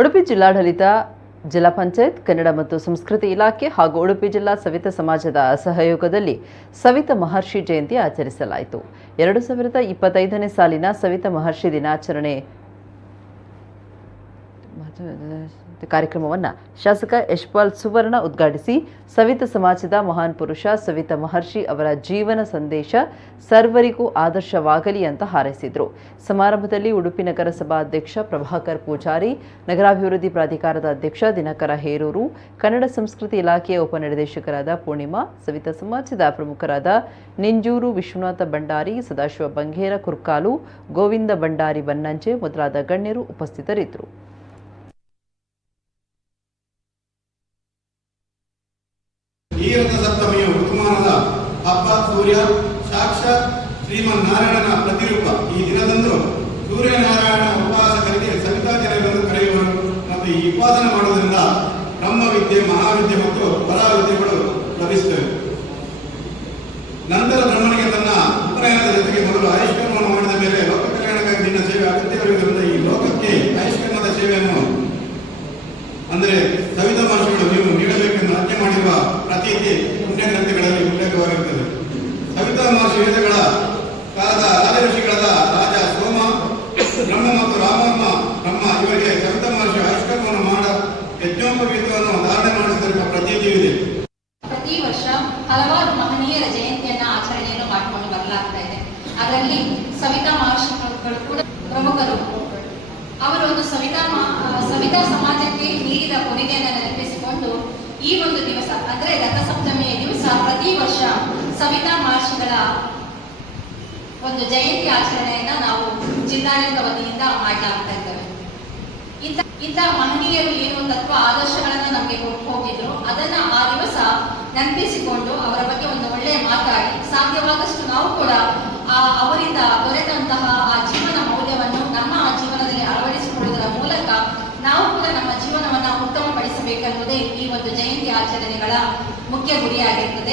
ಉಡುಪಿ ಜಿಲ್ಲಾಡಳಿತ, ಜಿಲ್ಲಾ ಪಂಚಾಯತ್, ಕನ್ನಡ ಮತ್ತು ಸಂಸ್ಕೃತಿ ಇಲಾಖೆ ಹಾಗೂ ಉಡುಪಿ ಜಿಲ್ಲಾ ಸವಿತಾ ಸಮಾಜದ ಸಹಯೋಗದಲ್ಲಿ ಸವಿತಾ ಮಹರ್ಷಿ ಜಯಂತಿ ಆಚರಿಸಲಾಯಿತು. 2025ನೇ ಸಾಲಿನ ಸವಿತಾ ಮಹರ್ಷಿ ದಿನಾಚರಣೆ ಕಾರ್ಯಕ್ರಮವನ್ನು ಶಾಸಕ ಯಶ್ಪಾಲ್ ಸುವರ್ಣ ಉದ್ಘಾಟಿಸಿ ಸವಿತಾ ಸಮಾಜದ ಮಹಾನ್ ಪುರುಷ ಸವಿತಾ ಮಹರ್ಷಿ ಅವರ ಜೀವನ ಸಂದೇಶ ಸರ್ವರಿಗೂ ಆದರ್ಶವಾಗಲಿ ಅಂತ ಹಾರೈಸಿದರು. ಸಮಾರಂಭದಲ್ಲಿ ಉಡುಪಿ ನಗರಸಭಾ ಅಧ್ಯಕ್ಷ ಪ್ರಭಾಕರ್ ಪೂಜಾರಿ, ನಗರಾಭಿವೃದ್ಧಿ ಪ್ರಾಧಿಕಾರದ ಅಧ್ಯಕ್ಷ ದಿನಕರ ಹೇರೂರು, ಕನ್ನಡ ಸಂಸ್ಕೃತಿ ಇಲಾಖೆಯ ಉಪನಿರ್ದೇಶಕರಾದ ಪೂರ್ಣಿಮಾ, ಸವಿತಾ ಸಮಾಜದ ಪ್ರಮುಖರಾದ ನಿಂಜೂರು ವಿಶ್ವನಾಥ ಭಂಡಾರಿ, ಸದಾಶಿವ ಬಂಗೇರ ಕುರ್ಕಾಲು, ಗೋವಿಂದ ಭಂಡಾರಿ ಬನ್ನಂಜೆ ಮೊದಲಾದ ಗಣ್ಯರು ಉಪಸ್ಥಿತರಿದ್ದರು. ಈ ರಥ ಸಪ್ತಮಿಯ ಋತುಮಾನದ ಹಬ್ಬ ಸೂರ್ಯ ಸಾಕ್ಷಾತ್ ಶ್ರೀಮನ್ನಾರಾಯಣನ ಪ್ರತಿರೂಪ. ಈ ದಿನದಂದು ಸೂರ್ಯನಾರಾಯಣ ಉಪವಾಸಕರಿಗೆ ಸವಿತಾಚಾರ್ಯರೆಂದು ಕರೆಯುವರು ಮತ್ತು ಈ ಉಪಾಸನೆ ಮಾಡುವುದರಿಂದ ಬ್ರಹ್ಮವಿದ್ಯೆ, ಮಹಾವಿದ್ಯೆ ಮತ್ತು ಪರಾವಿದ್ಯೆಗಳು ಲಭಿಸುತ್ತವೆ. ನಂತರ ಬ್ರಹ್ಮನಿಗೆ ತನ್ನ ಉಪನಯನದ ಜೊತೆಗೆ ಮೊದಲು ಆಯುಷ್ಕರ್ಮವನ್ನು ಮಾಡಿದ ಮೇಲೆ ಲೋಕ ಕಲ್ಯಾಣಕ್ಕಾಗಿ ನಿನ್ನ ಸೇವೆ ಅಗತ್ಯವಿರುವುದರಿಂದ ಈ ಲೋಕಕ್ಕೆ ಆಯುಷ್ಕರ್ಮದ ಸೇವೆಯನ್ನು ಅಂದರೆ ಸವಿತಾ ಮಹರ್ಷಿಗಳು ನೀವು ನೀಡಬೇಕೆಂದು ಆಜ್ಞೆ ಮಾಡಿರುವ ಪ್ರತೀತಿ ಪುಣ್ಯ ಗ್ರಂಥಗಳಲ್ಲಿ ಉಲ್ಲೇಖವಾಗಿರುತ್ತದೆ. ಸವಿತಾ ಮಹರ್ಷಿ ವೇದಗಳ ಕಾಲದ ರಾಜಋಷಿಗಳಾದ ರಾಜ ಸೋಮ, ಬ್ರಹ್ಮ ಮತ್ತು ರಾಮಮ್ಮ ಬ್ರಹ್ಮ ಇವರಿಗೆ ಸವಿತಾ ಮಹರ್ಷಿ ಆಯುಷ್ಕರ್ಮವನ್ನು ಮಾಡ ಯಜ್ಞೋಪವೀತವನ್ನು ಧಾರಣೆ ಮಾಡಿಸಿರುವ ಪ್ರತೀತಿ ಇದೆ. ಪ್ರತಿ ವರ್ಷ ಹಲವಾರು ಮಹನೀಯರ ಜಯಂತಿಯನ್ನ ಆಚರಣೆಯನ್ನು ಮಾಡಿಕೊಂಡು ಬರಲಾಗ್ತಾ ಇದೆ. ಅದರಲ್ಲಿ ಸವಿತಾ ಮಹರ್ಷಿಗಳು ಕೂಡ ಪ್ರಮುಖರು. ಅವರು ಒಂದು ಸವಿತಾ ಸಮಾಜಕ್ಕೆ ನೀಡಿದ ಕೊಡುಗೆಯನ್ನು ನೆನಪಿಸಿಕೊಂಡು ಈ ಒಂದು ದಿವಸ ಅಂದರೆ ರಥಸಪ್ತಮಿಯ ದಿವಸ ಪ್ರತಿ ವರ್ಷ ಸವಿತಾ ಮಹರ್ಷಿಗಳ ಒಂದು ಜಯಂತಿ ಆಚರಣೆಯನ್ನ ನಾವು ಜಿಲ್ಲಾಡಳಿತ ವತಿಯಿಂದ ಮಾಡಲಾಗ್ತಾ ಇದ್ದೇವೆ. ಇಂಥ ಮಹನೀಯರು ಏನು ತತ್ವ ಆದರ್ಶಗಳನ್ನ ನಮಗೆ ಹೋಗಿದ್ರು ಅದನ್ನ ಆ ದಿವಸ ನೆನಪಿಸಿಕೊಂಡು ಅವರ ಬಗ್ಗೆ ಒಂದು ಒಳ್ಳೆಯ ಮಾತಾಡಿ ಸಾಧ್ಯವಾದಷ್ಟು ನಾವು ಕೂಡ ಅವರಿಂದ ದೊರೆತಂತಹ ಆ ಜೀವನ ಮೌಲ್ಯವನ್ನು ನಮ್ಮ ಜೀವನದಲ್ಲಿ ಅಳವಡಿಸಿಕೊಳ್ಳುವುದರ ಮೂಲಕ ನಾವು ಕೂಡ ನಮ್ಮ ಜೀವನವನ್ನ ಉತ್ತಮಪಡಿಸಬೇಕೆನ್ನುವುದೇ ಈ ಒಂದು ಜಯಂತಿ ಆಚರಣೆಗಳ ಮುಖ್ಯ ಗುರಿಯಾಗಿರುತ್ತದೆ.